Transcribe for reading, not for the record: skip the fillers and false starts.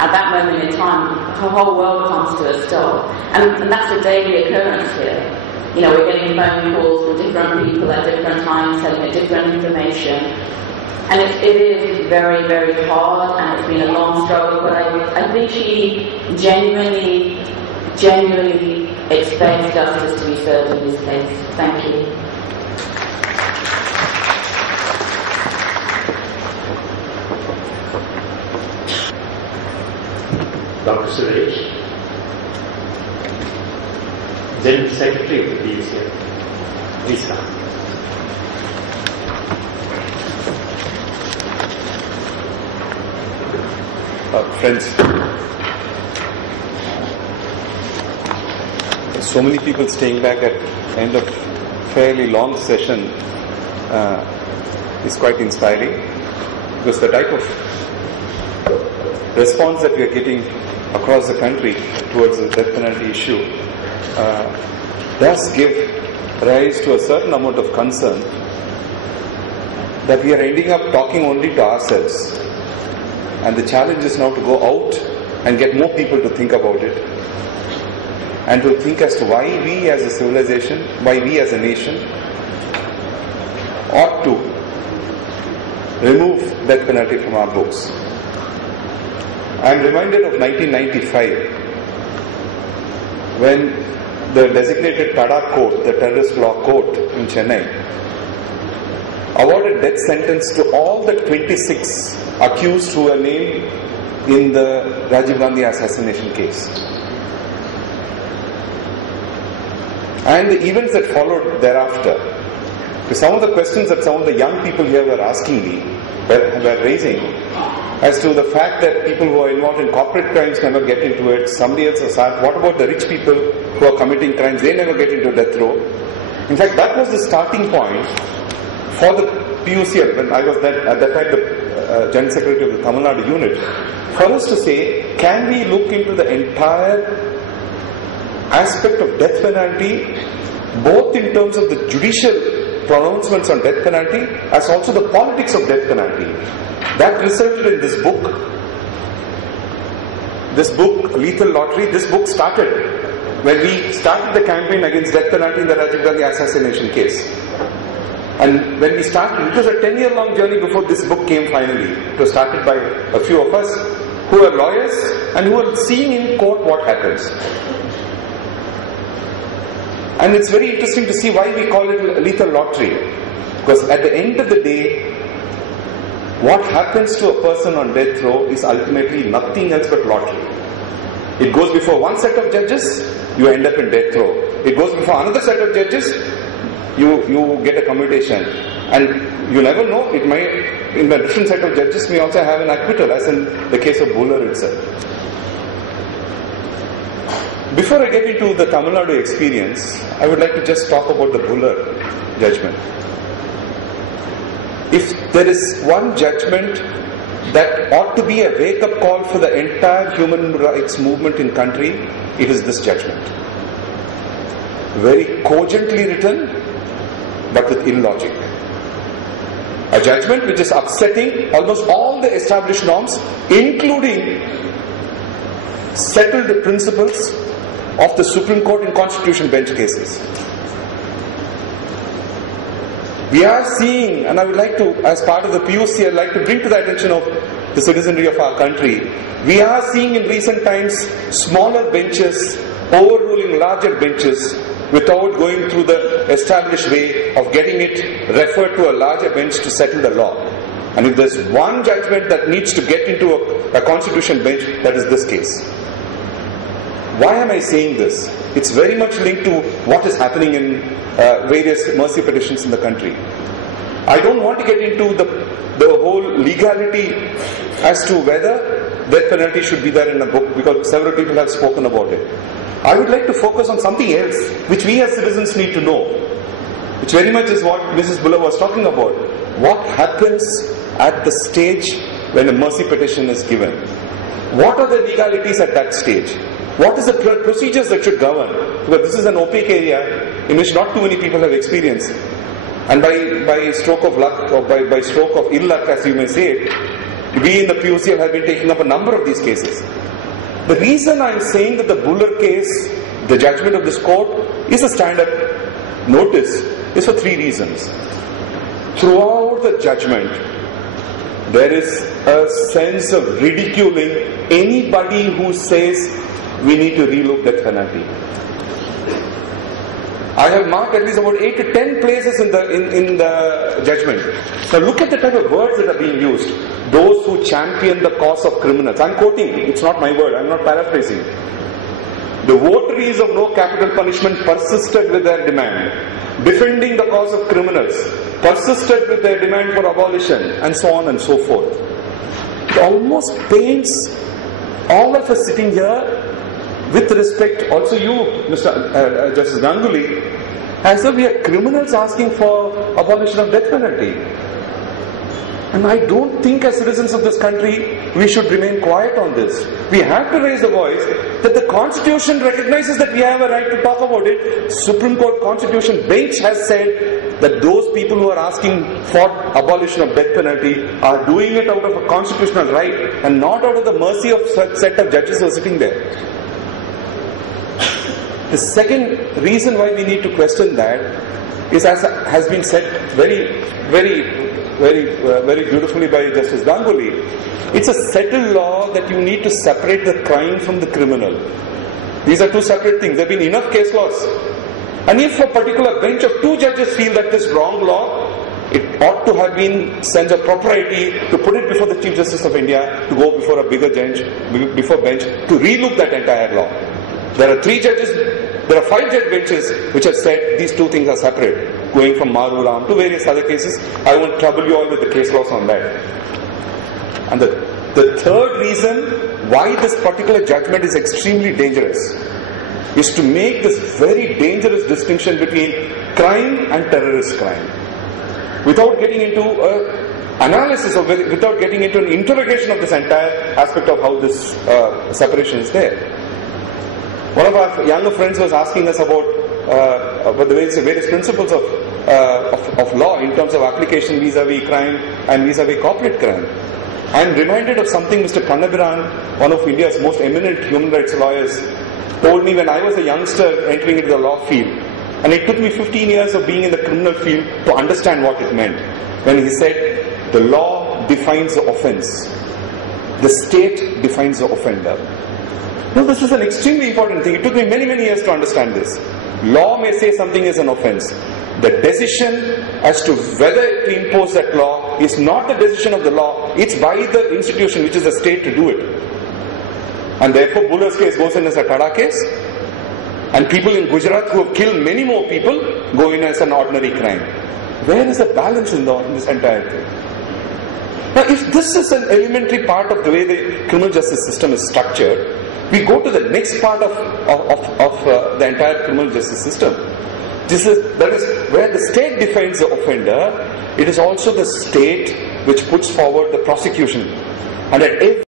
at that moment in time, the whole world comes to a stop. And that's a daily occurrence here. You know, we're getting phone calls from different people at different times, telling us different information. And it is very, very hard, and it's been a long struggle, but I think she genuinely expects justice to be served in this case. Thank you. Dr. Suresh, General Secretary of the PUCL, please come. Friends, so many people staying back at end of fairly long session is quite inspiring, because the type of response that we are getting across the country towards the death penalty issue does give rise to a certain amount of concern that we are ending up talking only to ourselves. And the challenge is now to go out and get more people to think about it, and to think as to why we as a civilization, why we as a nation ought to remove death penalty from our books. I am reminded of 1995, when the designated Tada court, the terrorist law court in Chennai, awarded death sentence to all the 26 accused who were named in the Rajiv Gandhi assassination case. And the events that followed thereafter, some of the questions that some of the young people here were asking me, were raising, as to the fact that people who are involved in corporate crimes never get into it, somebody else has asked, what about the rich people who are committing crimes, they never get into death row. In fact, that was the starting point for the PUCL, when I was at that time the General Secretary of the Tamil Nadu unit, for us to say, can we look into the entire aspect of death penalty, both in terms of the judicial pronouncements on death penalty, as also the politics of death penalty. That resulted in this book, Lethal Lottery. This book started when we started the campaign against death penalty in the Rajiv Gandhi assassination case. And when we started, it was a 10-year-long journey before this book came finally. It was started by a few of us who are lawyers and who are seeing in court what happens. And it's very interesting to see why we call it lethal lottery. Because at the end of the day, what happens to a person on death row is ultimately nothing else but lottery. It goes before one set of judges, you end up in death row. It goes before another set of judges, you get a commutation. And you never know, it might, in a different set of judges may also have an acquittal, as in the case of Buller itself. Before I get into the Tamil Nadu experience, I would like to just talk about the Buller judgment. If there is one judgment that ought to be a wake-up call for the entire human rights movement in country, it is this judgment. Very cogently written, but with illogic. A judgment which is upsetting almost all the established norms, including settled principles of the Supreme Court in Constitution bench cases. We are seeing, and I would like to, as part of the PUC, I'd like to bring to the attention of the citizenry of our country, we are seeing in recent times smaller benches overruling larger benches without going through the established way of getting it referred to a larger bench to settle the law. And if there's one judgment that needs to get into a constitution bench, that is this case. Why am I saying this? It's very much linked to what is happening in various mercy petitions in the country. I don't want to get into the whole legality as to whether death penalty should be there in a book, because several people have spoken about it. I would like to focus on something else which we as citizens need to know, which very much is what Mrs. Buller was talking about. What happens at the stage when a mercy petition is given? What are the legalities at that stage? What is the procedures that should govern? Because this is an opaque area in which not too many people have experience. And by stroke of luck, or by stroke of ill luck, as you may say it, We in the POCL have been taking up a number of these cases. The reason I am saying that the Buller case, the judgment of this court, is a stand-up notice is for three reasons. Throughout the judgment, there is a sense of ridiculing anybody who says we need to relook death penalty. I have marked at least about 8 to 10 places in the judgment. Now look at the type of words that are being used. Those who champion the cause of criminals. I am quoting, it's not my word, I am not paraphrasing. The votaries of no capital punishment persisted with their demand. Defending the cause of criminals, persisted with their demand for abolition, and so on and so forth. It almost paints all of us sitting here, with respect, also you, Mr. Justice Ganguly, as though we are criminals asking for abolition of death penalty. And I don't think as citizens of this country, we should remain quiet on this. We have to raise the voice that the Constitution recognizes that we have a right to talk about it. Supreme Court Constitution bench has said that those people who are asking for abolition of death penalty are doing it out of a constitutional right and not out of the mercy of such set of judges who are sitting there. The second reason why we need to question that is, as has been said very beautifully by Justice Ganguly, it's a settled law that you need to separate the crime from the criminal. These are two separate things. There have been enough case laws. And if a particular bench of two judges feel that this wrong law, it ought to have been sense of propriety to put it before the Chief Justice of India, to go before a bigger bench, to relook that entire law. There are 3 judges, there are 5 judge benches which have said these two things are separate, going from Maru Ram to various other cases. I won't trouble you all with the case laws on that. And the third reason why this particular judgment is extremely dangerous is to make this very dangerous distinction between crime and terrorist crime. Without getting into an analysis of it, without getting into an interrogation of this entire aspect of how this separation is there. One of our younger friends was asking us about the various principles of law in terms of application vis-a-vis crime and vis-a-vis corporate crime. I am reminded of something Mr. Kannabiran, one of India's most eminent human rights lawyers, told me when I was a youngster entering into the law field. And it took me 15 years of being in the criminal field to understand what it meant. When he said, the law defines the offense. The state defines the offender. No, this is an extremely important thing. It took me many years to understand this. Law may say something is an offense. The decision as to whether to impose that law is not the decision of the law. It's by the institution, which is the state, to do it. And therefore, Buller's case goes in as a Tada case. And people in Gujarat who have killed many more people go in as an ordinary crime. Where is the balance in this entire thing? Now, if this is an elementary part of the way the criminal justice system is structured, we go to the next part of the entire criminal justice system. That is where the state defines the offender. It is also the state which puts forward the prosecution. And at every